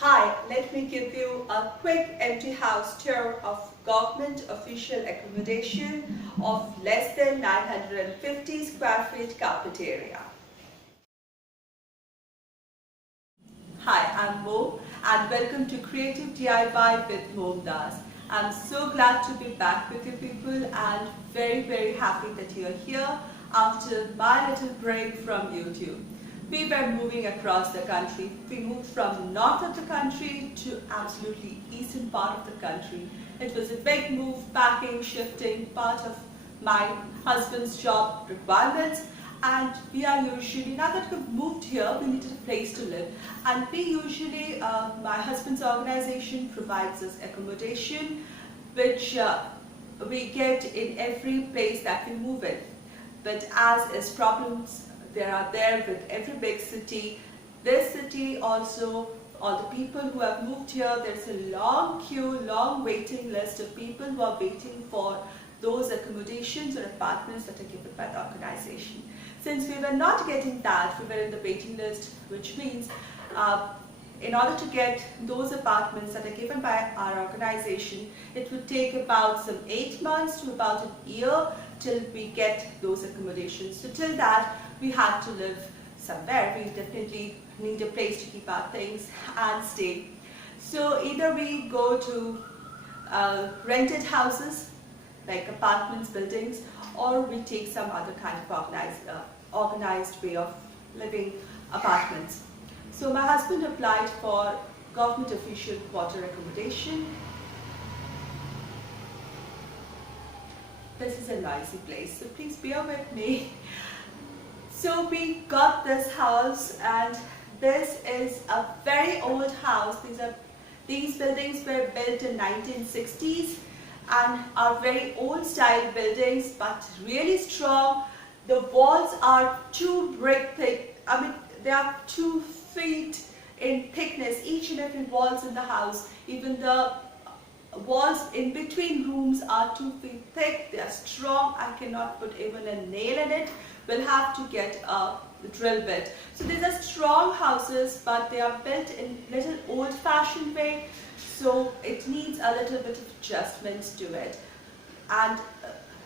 Hi, let me give you a quick empty house tour of government official accommodation of less than 950 square feet carpet area. Hi, I'm Mo and welcome to Creative DIY with Momdas. I'm so glad to be back with you people and very happy that you're here after my little break from YouTube. We were moving across the country. We moved from north of the country to absolutely eastern part of the country. It was a big move, packing, shifting, part of my husband's job requirements, and we are usually, now that we've moved here, we needed a place to live, and we usually, my husband's organization provides us accommodation which we get in every place that we move in. But as is problems there with every big city, this city also, all the people who have moved here, there's a long queue, long waiting list of people who are waiting for those accommodations or apartments that are given by the organization. Since we were not getting that, we were in the waiting list, which means in order to get those apartments that are given by our organization, it would take about some 8 months to about a year till we get those accommodations. So till that, we had to live somewhere. We definitely need a place to keep our things and stay. So either we go to rented houses, like apartments, buildings, or we take some other kind of organized way of living apartments. So my husband applied for government official quarter accommodation. This is a noisy place, so please bear with me. So we got this house, and this is a very old house. These buildings were built in 1960s and are very old style buildings, but really strong. The walls are 2 brick thick. I mean, they are 2 feet in thickness, each and every walls in the house. Even the walls in between rooms are 2 feet thick. They are strong. I cannot put even a nail in it. We'll have to get a drill bit. So these are strong houses, but they are built in little old-fashioned way. So it needs a little bit of adjustments to it. And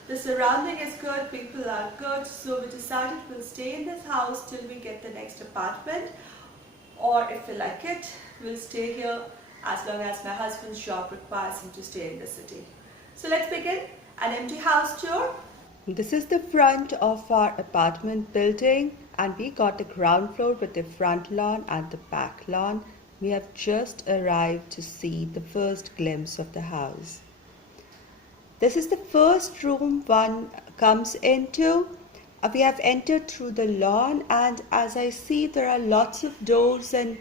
the surrounding is good, people are good. So we decided we'll stay in this house till we get the next apartment. Or if we like it, we'll stay here as long as my husband's job requires him to stay in the city. So let's begin an empty house tour. This is the front of our apartment building, and we got the ground floor with the front lawn and the back lawn. We have just arrived to see the first glimpse of the house. This is the first room one comes into. We have entered through the lawn, and as I see, there are lots of doors and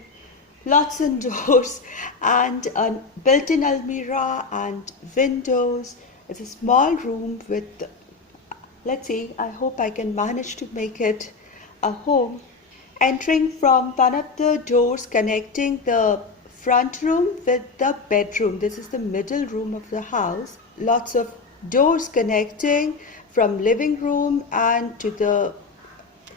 doors, and a built-in almirah and windows. It's a small room with, let's see, I hope I can manage to make it a home. Entering from one of the doors connecting the front room with the bedroom. This is the middle room of the house. Lots of doors connecting from living room and to the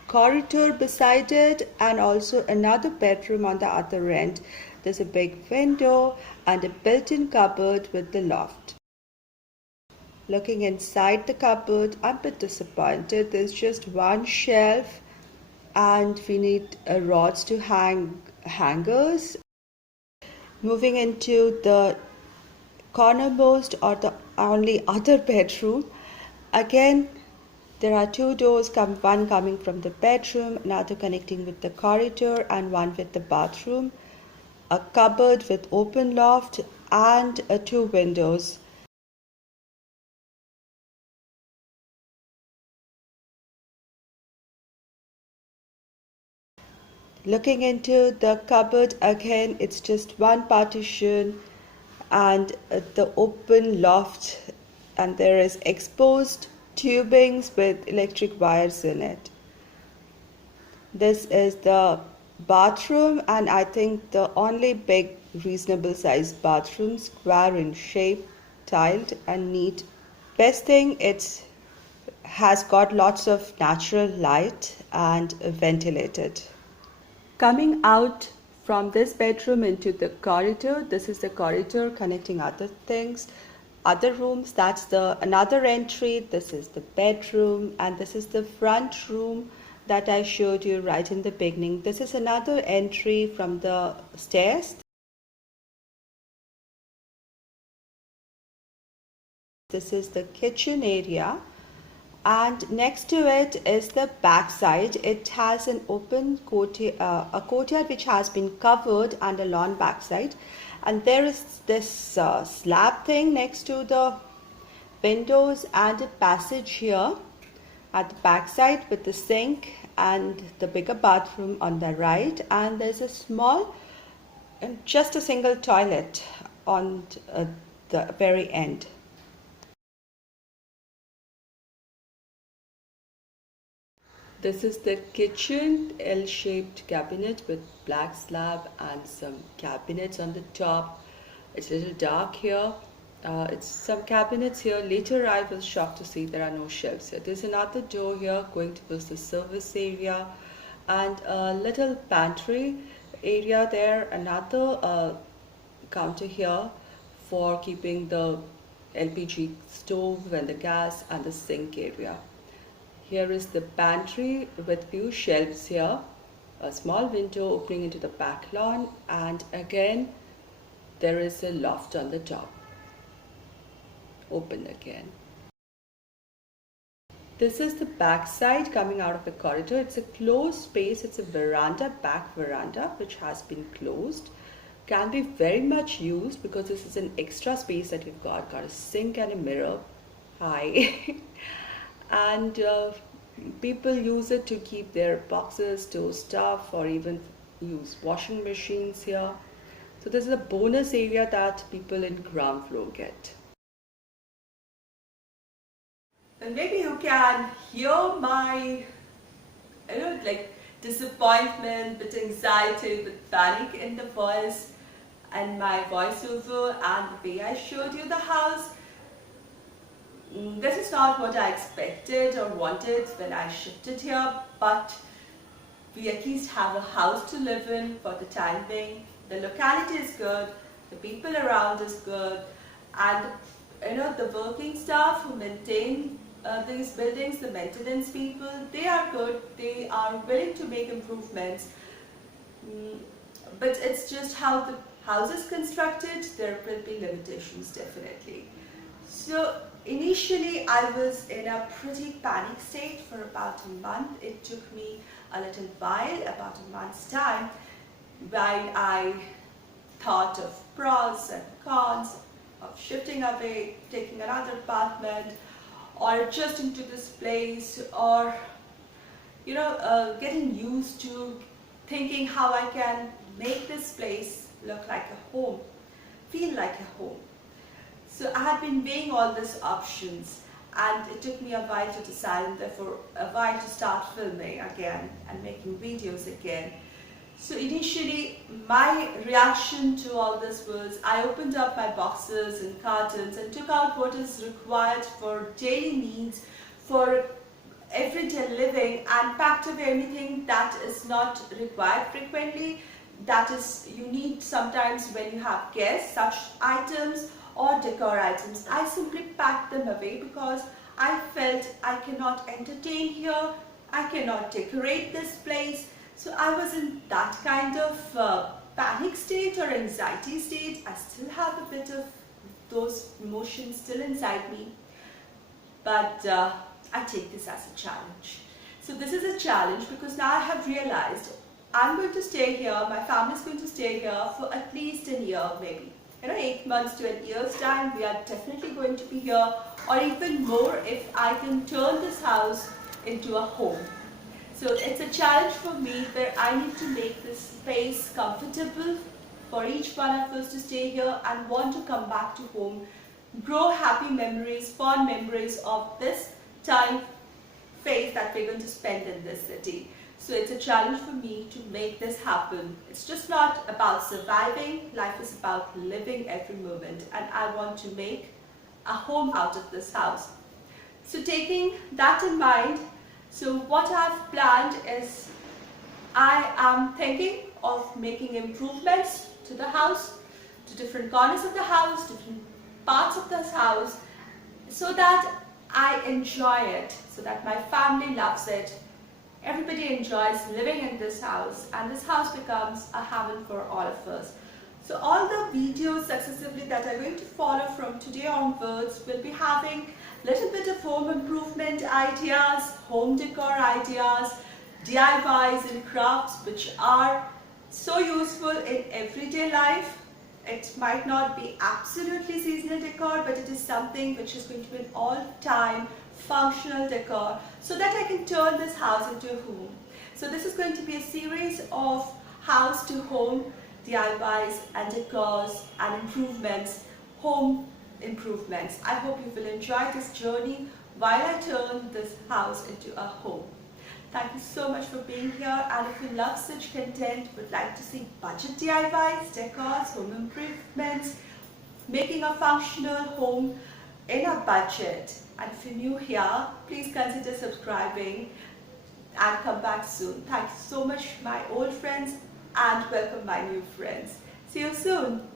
corridor beside it, and also another bedroom on the other end. There's a big window and a built-in cupboard with the loft. Looking inside the cupboard, I'm a bit disappointed. There's just one shelf and we need rods to hang hangers. Moving into the cornermost or the only other bedroom, again there are 2 doors, one coming from the bedroom, another connecting with the corridor, and one with the bathroom. A cupboard with open loft and 2 windows. Looking into the cupboard, again it's just one partition and the open loft, and there is exposed tubings with electric wires in it. This is the bathroom, and I think the only big reasonable sized bathroom, square in shape, tiled and neat. Best thing, it has got lots of natural light and ventilated. Coming out from this bedroom into the corridor. This is the corridor connecting other things, other rooms. That's the another entry. This is the bedroom, and this is the front room that I showed you right in the beginning. This is another entry from the stairs. This is the kitchen area, and next to it is the back side. It has an open courtyard, a courtyard which has been covered and a lawn backside, and there is this slab thing next to the windows and a passage here at the back side with the sink and the bigger bathroom on the right, and there's a small and just a single toilet on the very end. This is the kitchen, L-shaped cabinet with black slab and some cabinets on the top. It's a little dark here. It's some cabinets here. Later I was shocked to see there are no shelves here. There's another door here going towards the service area, and a little pantry area there. Another counter here for keeping the LPG stove and the gas, and the sink area. Here is the pantry with few shelves here, a small window opening into the back lawn, and again there is a loft on the top, open again. This is the back side coming out of the corridor. It's a closed space. It's a veranda, back veranda, which has been closed. Can be very much used because this is an extra space that you've got a sink and a mirror. Hi. And people use it to keep their boxes, store stuff, or even use washing machines here. So this is a bonus area that people in ground floor get. And maybe you can hear my, disappointment, with anxiety, with panic in the voice, and my voiceover, and the way I showed you the house. This is not what I expected or wanted when I shifted here, but we at least have a house to live in for the time being. The locality is good, the people around is good, and the working staff who maintain these buildings, the maintenance people, they are good. They are willing to make improvements, but it's just how the house is constructed. There will be limitations, definitely. So initially I was in a pretty panic state for about a month. It took me a little while, about a month's time, while I thought of pros and cons of shifting away, taking another apartment, or adjusting to this place, or getting used to thinking how I can make this place look like a home, feel like a home. So I had been weighing all these options, and it took me a while to decide, and therefore a while to start filming again and making videos again. So initially my reaction to all this was, I opened up my boxes and cartons and took out what is required for daily needs, for everyday living, and packed away anything that is not required frequently, that is you need sometimes when you have guests, such items or decor items. I simply packed them away because I felt I cannot entertain here, I cannot decorate this place. So I was in that kind of panic state or anxiety state. I still have a bit of those emotions still inside me, but I take this as a challenge. So this is a challenge because now I have realized I'm going to stay here, my family is going to stay here for at least a year, maybe. 8 months to a year's time, we are definitely going to be here, or even more if I can turn this house into a home. So it's a challenge for me where I need to make this space comfortable for each one of us to stay here and want to come back to home, grow happy memories, fond memories of this time phase that we're going to spend in this city. So it's a challenge for me to make this happen. It's just not about surviving, life is about living every moment, and I want to make a home out of this house. So taking that in mind, so what I've planned is I am thinking of making improvements to the house, to different corners of the house, different parts of this house, so that I enjoy it, so that my family loves it. Everybody enjoys living in this house, and this house becomes a heaven for all of us. So all the videos successively that are going to follow from today onwards will be having little bit of home improvement ideas, home decor ideas, DIYs and crafts which are so useful in everyday life. It might not be absolutely seasonal decor, but it is something which is going to be an all-time functional decor, so that I can turn this house into a home. So this is going to be a series of house to home DIYs and decors and improvements, home improvements. I hope you will enjoy this journey while I turn this house into a home. Thank you so much for being here, and if you love such content, would like to see budget DIYs, decors, home improvements, making a functional home in a budget, and if you're new here, please consider subscribing and come back soon. Thank you so much, my old friends, and welcome my new friends. See you soon.